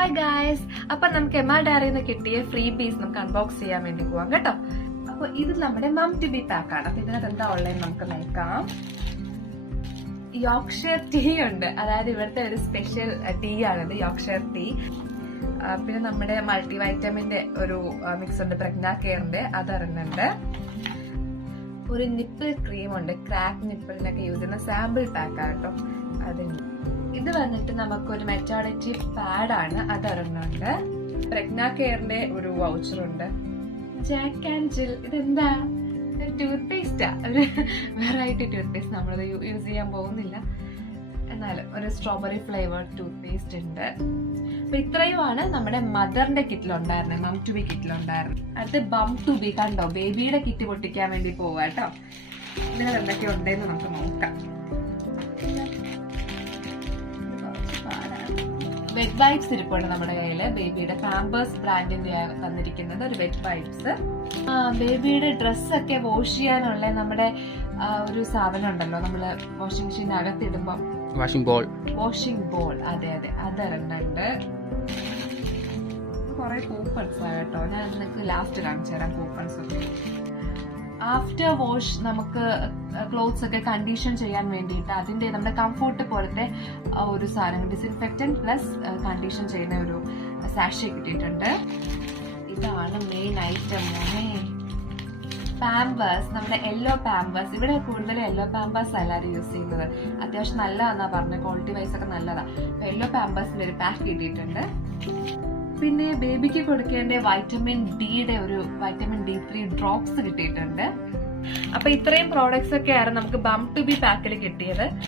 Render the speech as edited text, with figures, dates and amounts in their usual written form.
Hi guys, അപ്പൊ നമുക്ക് MR ഡയറിന്ന് കിട്ടിയ ഫ്രീ ബീസ് നമുക്ക് അൺബോക്സ് ചെയ്യാൻ വേണ്ടി പോവാം കേട്ടോ. അപ്പൊ ഇത് നമ്മുടെ മം ടു ബി പാക്ക് ആണ്. അപ്പൊ ഇതിനകത്ത് എന്താ ഉള്ളത് നമുക്ക് നോക്കാം. യോർക്ക്ഷയർ ടീ ഉണ്ട്, അതായത് ഇവിടുത്തെ ഒരു സ്പെഷ്യൽ ടീ ആണിത്, യോർക്ക്ഷയർ ടീ. പിന്നെ നമ്മുടെ മൾട്ടി വൈറ്റമിന്റെ ഒരു മിക്സ് ഉണ്ട്, പ്രഗ്ന കെയറിന്റെ, അതറിഞ്ഞുണ്ട്. ഒരു നിപ്പിൾ ക്രീം ഉണ്ട്, ക്രാക്ക് നിപ്പിളിനൊക്കെ യൂസ് ചെയ്യുന്ന സാമ്പിൾ പാക്ക് ആട്ടോ അതുണ്ട്. ഇത് വന്നിട്ട് നമുക്കൊരു മെറ്റേണിറ്റി പാഡാണ്, അതറിഞ്ഞുണ്ട്. പ്രഗ്ന കെയറിന്റെ ഒരു വൗച്ചറുണ്ട്. ജാക്ക് ആൻഡ് ജിൽ, ഇതെന്താ ഒരു ടൂത്ത് പേസ്റ്റാ, ഒരു വെറൈറ്റി ടൂത്ത് പേസ്റ്റ്. നമ്മളത് യൂസ് ചെയ്യാൻ പോകുന്നില്ല, എന്നാലും ഒരു സ്ട്രോബെറി ഫ്ലേവേർഡ് ടൂത്ത് പേസ്റ്റ് ഉണ്ട്. അപ്പൊ ഇത്രയുമാണ് നമ്മുടെ മദറിന്റെ കിറ്റിലുണ്ടായിരുന്നത്, മം ടു ബി കിറ്റിലുണ്ടായിരുന്നു. അടുത്ത് ബം ടു ബി, കണ്ടോ, ബേബിയുടെ കിറ്റ് പൊട്ടിക്കാൻ വേണ്ടി പോവാ കേട്ടോ. ഇതിനകത്ത് എന്തൊക്കെ ഉണ്ടെന്ന് നമുക്ക് നോക്കാം. വെറ്റ് വൈപ്സ് ഇരിപ്പുണ്ട് നമ്മുടെ കയ്യില്. ബേബിയുടെ പാമ്പേഴ്സ് ബ്രാൻഡിന്റെ തന്നിരിക്കുന്നത് ഒരു വെറ്റ് വൈപ്സ്. ബേബിയുടെ ഡ്രസ്സൊക്കെ വാഷ് ചെയ്യാനുള്ള നമ്മുടെ ഒരു സാധനം ഉണ്ടല്ലോ, നമ്മള് വാഷിംഗ് മെഷീൻ അകത്തിടുമ്പം വാഷിംഗ് ബോൾ, അതെ അതെ, അതറിഞ്ഞുണ്ട്. കുറെ കൂപ്പൺസ് കേട്ടോ, ഞാൻ നിങ്ങൾക്ക് ലാസ്റ്റ് കാണിച്ചു തരാം കൂപ്പൺസ് ഒക്കെ. ആഫ്റ്റർ വാഷ് നമുക്ക് ക്ലോത്ത്സ് ഒക്കെ കണ്ടീഷൻ ചെയ്യാൻ വേണ്ടിയിട്ട് അതിന്റെ നമ്മുടെ കംഫോർട്ട് പോലത്തെ ഒരു സാധനം, ഡിസിൻഫെക്റ്റന്റ് പ്ലസ് കണ്ടീഷൻ ചെയ്യുന്ന ഒരു സാഷെ കിട്ടിയിട്ടുണ്ട്. ഇതാണ് മെയിൻ ഐറ്റം. പാമ്പേഴ്സ്, നമ്മുടെ യെല്ലോ പാമ്പേഴ്സ്. ഇവിടെ കൂടുതൽ യെല്ലോ പാമ്പേഴ്സ് എല്ലാവരും യൂസ് ചെയ്യുന്നത്. അത്യാവശ്യം നല്ലതാന്നാ പറഞ്ഞത്, ക്വാളിറ്റി വൈസ് ഒക്കെ നല്ലതാ. അപ്പൊ യെല്ലോ പാമ്പേഴ്സിന്റെ ഒരു പാക്ക് കിട്ടിയിട്ടുണ്ട്. പിന്നെ ബേബിക്ക് കൊടുക്കേണ്ട വൈറ്റമിൻ ഡിയുടെ ഒരു വൈറ്റമിൻ D3 ഡ്രോപ്സ് കിട്ടിയിട്ടുണ്ട്. അപ്പൊ ഇത്രയും പ്രോഡക്ട്സ് ഒക്കെയാണ് നമുക്ക് ബം ടു ബി പാക്കിൽ കിട്ടിയത്.